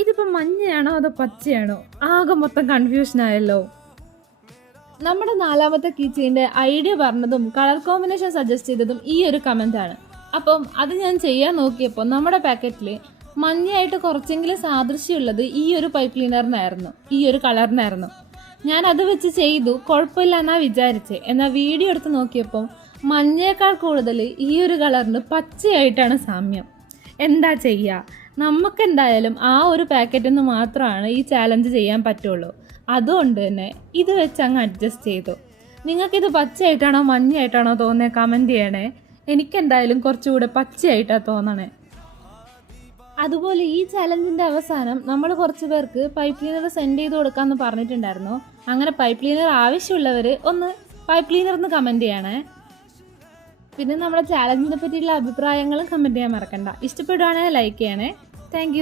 ഇതിപ്പോൾ മഞ്ഞയാണോ അതോ പച്ചയാണോ? ആകെ മൊത്തം കൺഫ്യൂഷൻ ആയല്ലോ. നമ്മുടെ 4ാമത്തെ കീച്ചെയിൻ്റെ ഐഡിയ പറഞ്ഞതും കളർ കോമ്പിനേഷൻ സജസ്റ്റ് ചെയ്തതും ഈ ഒരു കമൻറ്റാണ്. അപ്പം അത് ഞാൻ ചെയ്യാൻ നോക്കിയപ്പോൾ നമ്മുടെ പാക്കറ്റിൽ മഞ്ഞയായിട്ട് കുറച്ചെങ്കിലും സാദൃശ്യമുള്ളത് ഈ ഒരു പൈപ്പ് ക്ലീനറിനായിരുന്നു, ഈ ഒരു കളറിനായിരുന്നു. ഞാൻ അത് വെച്ച് ചെയ്തു, കുഴപ്പമില്ല എന്നാ വിചാരിച്ചേ. എന്നാൽ വീഡിയോ എടുത്ത് നോക്കിയപ്പോൾ മഞ്ഞയേക്കാൾ കൂടുതൽ ഈ ഒരു കളറിന് പച്ചയായിട്ടാണ് സാമ്യം. എന്താ ചെയ്യുക, നമുക്കെന്തായാലും ആ ഒരു പാക്കറ്റിൽ നിന്ന് മാത്രമാണ് ഈ ചാലഞ്ച് ചെയ്യാൻ പറ്റുള്ളൂ. അതുകൊണ്ട് തന്നെ ഇത് വെച്ച് അങ്ങ് അഡ്ജസ്റ്റ് ചെയ്തു. നിങ്ങൾക്കിത് പച്ചയായിട്ടാണോ മഞ്ഞയായിട്ടാണോ തോന്നുന്നത് കമൻറ്റ് ചെയ്യണേ. എനിക്കെന്തായാലും കുറച്ചുകൂടെ പച്ചയായിട്ടാണ് തോന്നണേ. അതുപോലെ ഈ ചാലഞ്ചിൻ്റെ അവസാനം നമ്മൾ കുറച്ച് പേർക്ക് പൈപ്പ് ക്ലീനർ സെൻഡ് ചെയ്ത് കൊടുക്കാമെന്ന് പറഞ്ഞിട്ടുണ്ടായിരുന്നു. അങ്ങനെ പൈപ്പ് ക്ലീനർ ആവശ്യമുള്ളവർ ഒന്ന് പൈപ്പ് ക്ലീനർ എന്ന് കമൻറ്റ് ചെയ്യണേ. പിന്നെ നമ്മുടെ ചാലഞ്ചിനെ പറ്റിയുള്ള അഭിപ്രായങ്ങളും കമൻറ്റ് ചെയ്യാൻ മറക്കണ്ട. ഇഷ്ടപ്പെടുവാണെങ്കിൽ ലൈക്ക് ചെയ്യണേ. താങ്ക്